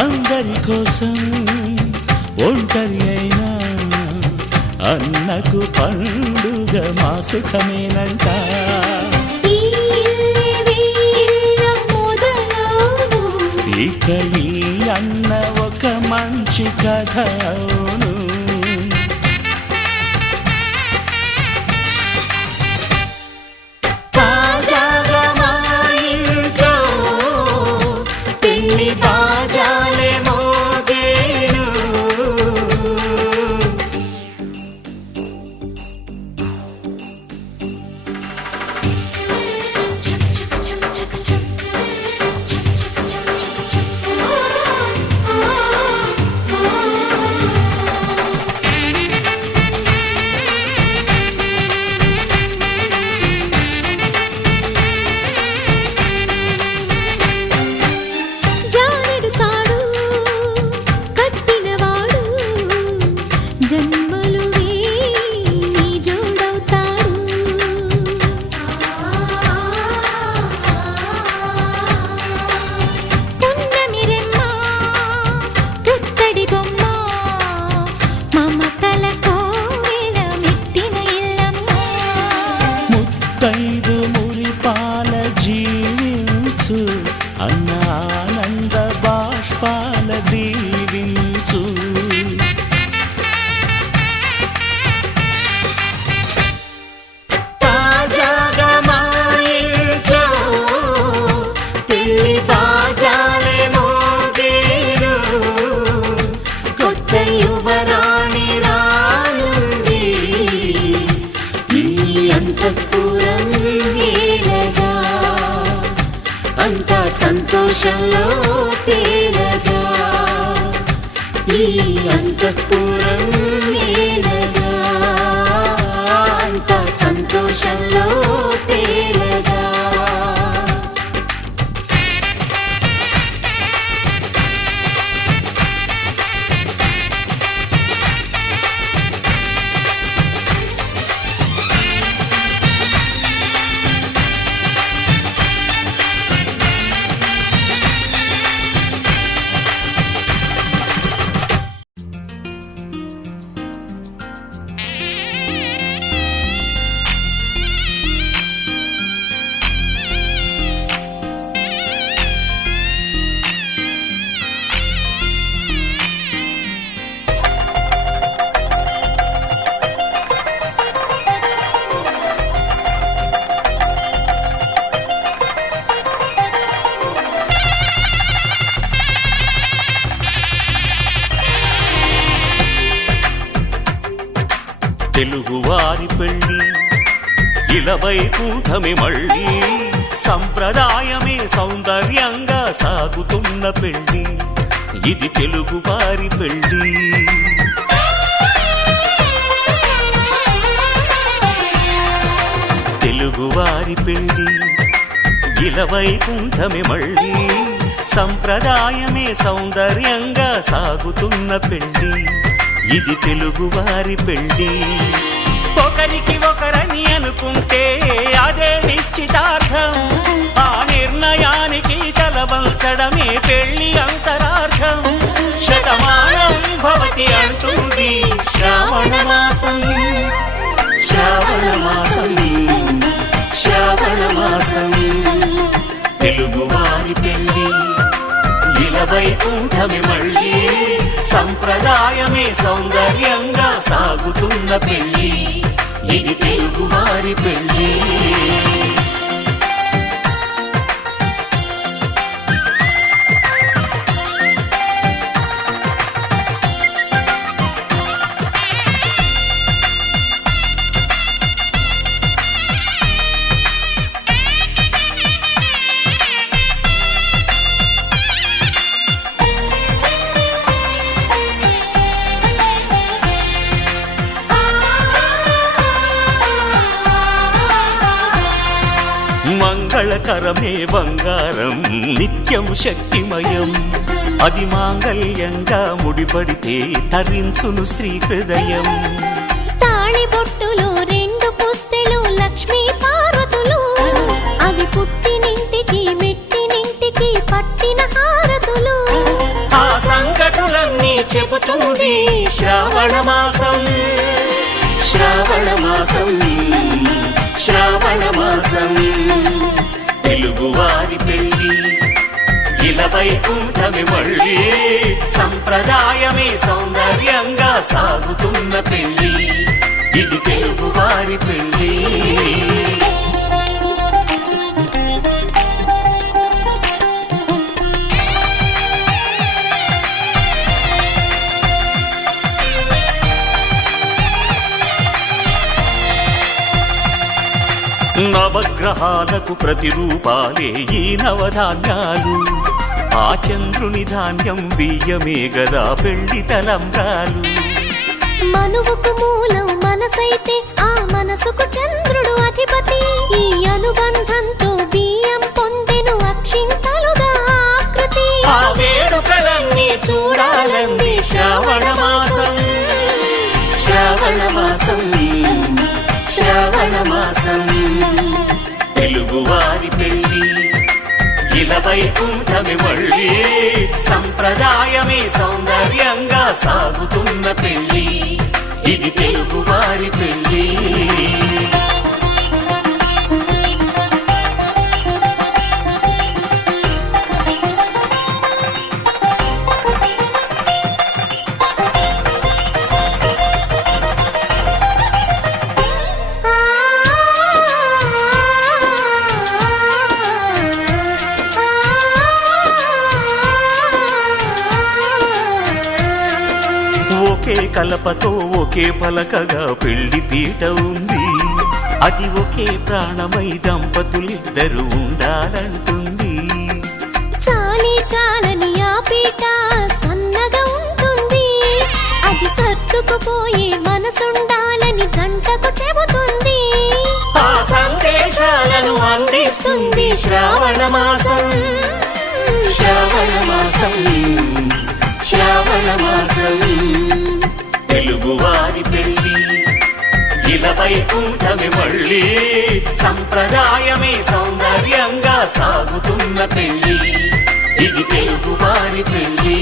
అందరి కోసం ఒంటరి అయినా అన్నకు పండుగ మా సుఖమేనంట. ఇక ఈ అన్న ఒక మంచి కథ అవును. తాజాగా మా ఇంట్లో పెళ్లి బాజాలే మోగేను. ముత్తైదు మురిపాల జీవించు అన్న ఆనంద బాష్పాల దీవించు. తాజాగా మా సంతోషంలో తేలగా ఈ అంతఃపురం నేలగా అంత సంతోషంలో తేలగా తెలుగువారి పెళ్ళి ఇలవైకుంఠమే మళ్ళీ సంప్రదాయమే సౌందర్యంగా సాగుతున్న పెళ్ళి ఇది తెలుగువారి పెళ్ళి తెలుగువారి పెళ్ళి ఇలవైకుంఠమే మళ్ళీ సంప్రదాయమే సౌందర్యంగా సాగుతున్న పెళ్ళి ఇది తెలుగువారి పెళ్ళి ఒకరికి ఒకరని అనుకుంటే అదే నిశ్చితార్థం ఆ నిర్ణయానికి తలవంచడమే పెళ్ళి అంతరార్థం శతమానం భవతి అంటుంది శ్రావణ మాసం శ్రావణ మాసం శ్రావణ మాసం తెలుగువారి పెళ్ళి ఇలవైకుంఠమే మళ్ళీ సంప్రదాయమే సౌందర్యంగా సాగుతున్న పెళ్ళి ఇది తెలుగువారి పెళ్ళి మంగళకరమే బంగారం నిత్యం శక్తిమయం అది మాంగళ్యంగా ముడిపడితే తరించును స్త్రీ హృదయం తాళిబొట్టులో రెండు పుస్తెలు లక్ష్మీ పార్వతులు అవి పుట్టినింటికి మెట్టినింటికి పట్టిన హారతులు ఆ సంగతులన్నీ చెబుతుంది శ్రావణ మాసం శ్రావణ మాసం శ్రావణ మాసం తెలుగువారి పెళ్ళి ఇలవైకుంఠమే మళ్ళీ సంప్రదాయమే సౌందర్యంగా సాగుతున్న పెళ్ళి ఇది తెలుగువారి పెళ్ళి నవగ్రహాలకు ప్రతిరూపాలే ఈ నవధాన్యాలు ఆ చంద్రుని ధాన్యం బియ్యమే గదా పెళ్లి తలంబ్రాలు మనువుకు మూలం మనసైతే ఆ మనసుకు చంద్రుడు అధిపతి ఈ అనుబంధంతో బియ్యం పొందెను అక్షింతలుగా ఆకృతి ఆ వేడుకలన్నీ చూడాలంది శ్రావణ మాసం శ్రావణ మాసం శ్రావణ మాసం తెలుగువారి పెళ్ళి ఇలవైకుంఠమే మళ్ళీ సంప్రదాయమే సౌందర్యంగా సాగుతున్న పెళ్ళి ఇది తెలుగువారి పెళ్ళి ఒకే కలపతో ఒకే పలకగా పెళ్లి పీట ఉంది అది ఒకే ప్రాణమై దంపతులిద్దరూ ఉండాలంటుంది చాలని ఆ పీట సన్నగా ఉంటుంది. అది సర్దుకుపోయే మనసుండాలని జంటకు చెబుతుంది. ఆ సందేశాలను అందిస్తుంది శ్రావణ మాసం. శ్రావణ మాసం, శ్రావణ మాసం. తెలుగువారి పెళ్ళి ఇలా వైకుంఠమి మళ్ళీ, సంప్రదాయమే సౌందర్యంగా సాగుతున్న పెళ్ళి, ఇది తెలుగువారి పెళ్ళి.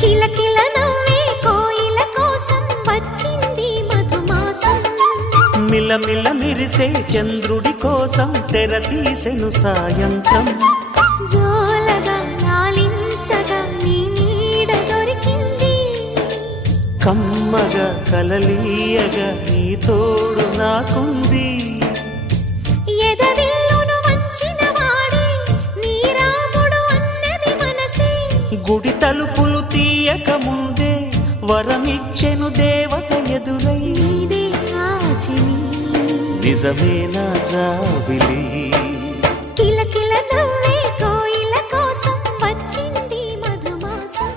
కిలకిల నవ్వే కోయిల కోసం వచ్చింది మధుమాసం. మిలమిల మిరిసే చంద్రుడి కోసం తెర తీసెను సాయంత్రం. జోలగా లాలించగా నీ నీడ దొరికింది. కమ్మగా కలలీయగా నీ తోడు నాకుంది. ఎదవిల్లును వంచిన వాడే నీ రాముడు అన్నది మనసే. గుడి తలుపులు తీయక ముందే వరమిచ్చెను దేవత ఎదురై. నీదే ఆచిని నిజమే నా జాబిలి. కిలకిల నవ్వే కోయిల కోసం వచ్చింది మధుమాసం.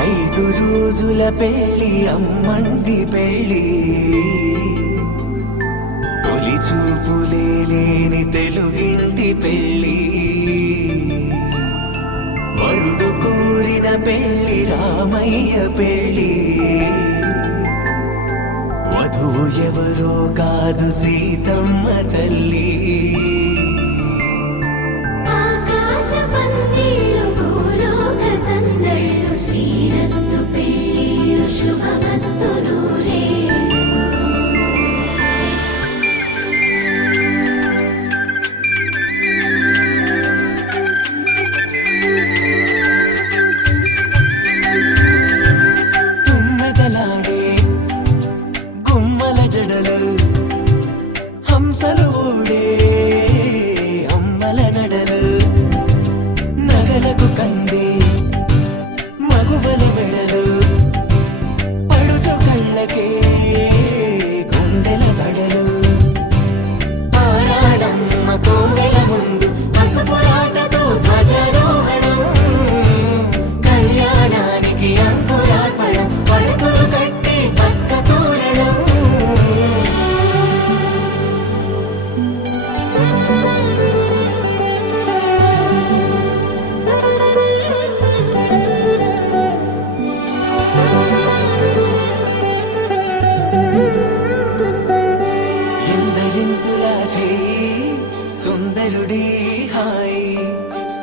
5 రోజుల పెళ్ళి అమ్మండి పెళ్ళి, తొలి చూపులే లేని తెలుగింటి పెళ్ళి. వరుడు కోరిన పెళ్ళి రామయ్య పెళ్ళి, వధువు ఎవరో కాదు సీతమ్మ తల్లి. ఆకాశ పందిళ్ళు భూలోక సందళ్ళు శ్రీరస్తు పెళ్ళిళ్ళు శుభమస్తు నూరేళ్ళు. తుమ్మెదలాడే గుమ్మల జడలు, హంసలు ఊడే అమ్మల నడలు, నగలకు కంది మగువల మెడలు, పడుచు కళ్ళకే గుండెల దడలు. ఆరాడమ్మ కోవెల ముందు పసుపురాటతో ధ్వజారోహణం, కళ్యాణానికి అంకురార్పణం, పడకలు కట్టి పచ్చ తోరణం. ఎందరింతులా చేయి సుందరుడి హాయి,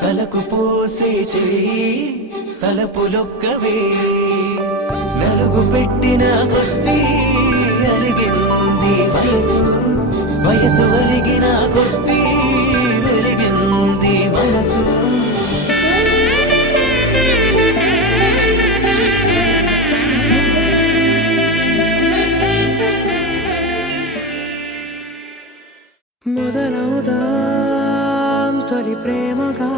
తలకు పోసే చేయి తలపులొక్కవే. నలుగు పెట్టిన కొద్దీ అలిగింది వయసు, వయసు ఒలిగిన కొద్దీ వెలిగింది మనసు. మొదలవుదాం తొలి ప్రేమగా,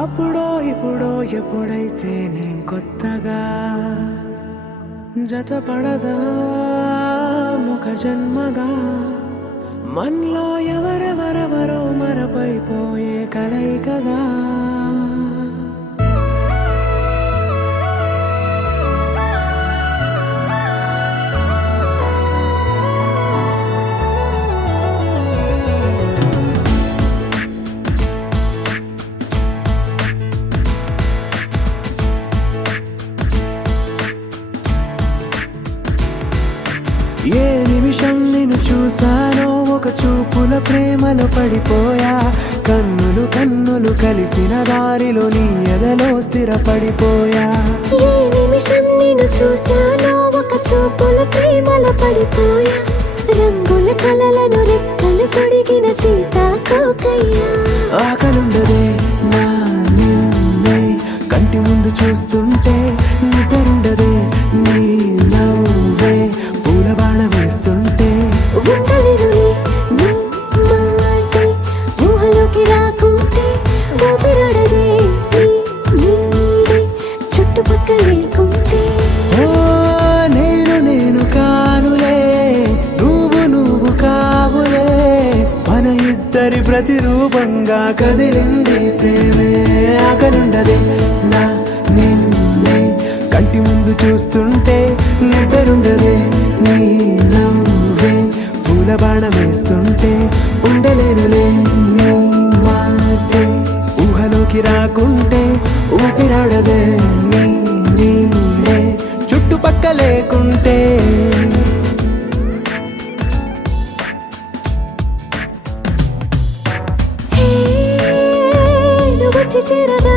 అప్పుడో ఇప్పుడో ఎప్పుడైతే నేను కొత్తగా. జతపడదా ముఖ జన్మగా, మనలో ఎవరెవరెవరో మరపైపోయే కలయికగా. చూపుల ప్రేమలో పడిపోయా కన్నులు కన్నులు కలిసిన దారిలో నీ ఎదలో స్థిరపడిపోయా ఏ నిమిషం నిన్ను చూశానో ఒక చూపుల ప్రేమలో పడిపోయా రంగుల కలలను రెక్కలు తొడిగిన సీతాకోకయ్యా ఆకలుండదే నా నిన్నే కంటి ముందు చూస్తుంటే నిద్రుండదే నీ నవ్వే పూల బాణ వేస్తుంటే ఉండలేనులే నీ మాటే ఊహలోకి రాకుంటే ఊపిరాడదే నీ నీడే చుట్టుపక్కల లేకుంటే ఓ నేను కానులే నువ్వు కావులే మన ఇద్దరి ప్రతిరూపంగా కదిలింది ప్రేమే ఆకలుండదే నా నిన్నే కంటి ముందు చూస్తుంటే నిద్రుండదే నీ నవ్వే పూల బాణం వేస్తుంటే ఉండలేనులే నీ మాటే ఊహలోకి రాకుంటే ఊపిరాడదే నీ నీడే చుట్టుపక్క లేకుంటే వచ్చి చేరగా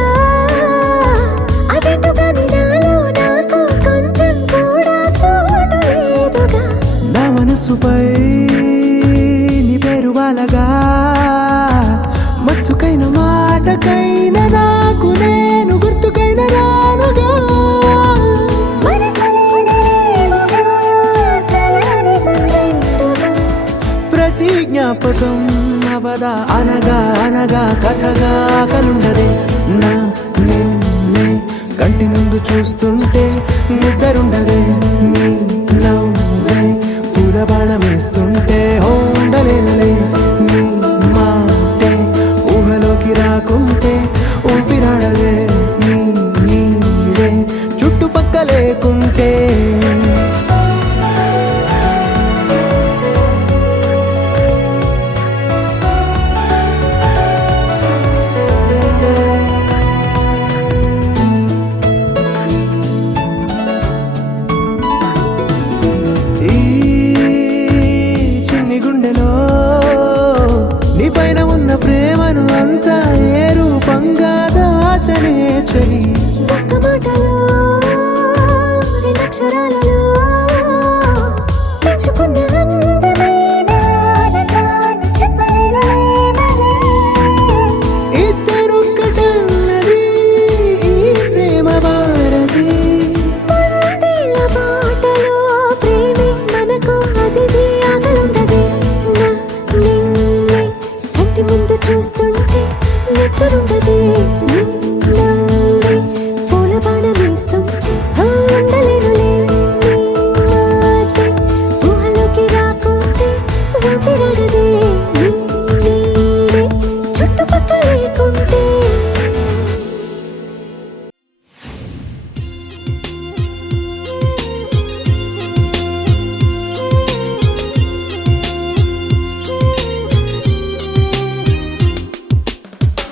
అదేంటో కానీ నాలో నాకు కొంచెం కూడా చోటు లేదుగా నా మనసుపై నీ పేరు వాలగా మచ్చుకైన మాటకైన నాకు నేను గుర్తుకైన రానుగా మనకులేనేమోగా కలని సంగంటుగా ప్రతి జ్ఞాపకం అవదా అనగా అనగా కథగా కలుండదే నా నిన్నే కంటి ముందు చూస్తుంటే నిద్రుండదే నీ నవ్వే పూల బాణం వేస్తుంటే ఉండలేనులే నీ మాటే ఊహలోకి రాకుంటే ఊపిరాడదే నీ నీడే చుట్టుపక్క లేకుంటే ఈ చిన్ని గుండెలో నీ పైన ఉన్న ప్రేమను అంతా ఏ రూపంగా దాచనే చలి ఒక్క మాటలో రెండక్షరాలలో పెంచుకున్న అందమైన ఆనందాన్ని చెప్పలేనులే మరి ఇద్దరొక్కటన్నది ఈ ప్రేమ భారతి వందేళ్ల బాటలో ప్రేమే మనకు అతిథి ఆకలుండదే నా నిన్నే కంటి ముందు చూస్తుంటే నిద్రుండదే నీ నవ్వే పూల బాణం వేస్తుంటే ఉండలేనులే నీ మాటే ఊహలోకి రాకుంటే ఊపిరాడదే నీ నీడే చుట్టుపక్కల లేకుంటే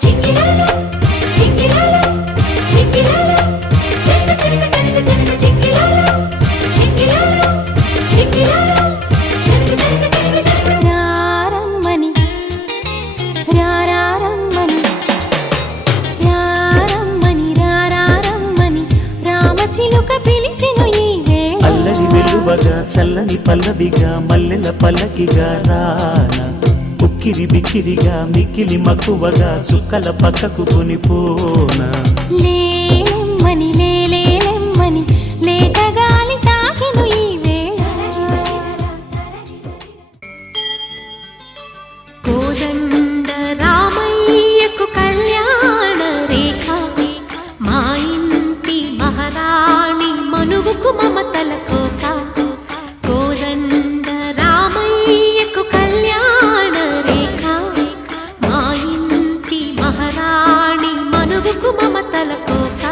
చిక్కిలాలు చిక్కిలాలు చిక్కిలాలు చిక్కు చిక్కు చిక్కు చిక్కిలాలు చిక్కిలాలు చిక్కిలాలు చిక్కు రారమ్మని రారమ్మని రారమ్మని రారమ్మని రామచిలుక పిలిచెను ఈ వేళ అల్లరి వెలువగా చల్లని పల్లవిగా మల్లెల పల్లకిగా రానా ఉక్కిరి బిక్కిరిగా మిక్కిలి మక్కువగా చుక్కల పక్కకు కొనిపోనా లేలెమ్మని లేలేలెమ్మని లేత గాలి తాకెను ఈ వేళ కోదండ రామయ్యకు కళ్యాణ రేఖ మా ఇంటి మహారాణి మనువుకు మమతల కోక కోదండ రామయ్యకు కళ్యాణ రేఖ మా ఇంటి మహారాణి మనువుకు మమతల కోక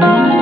ఆ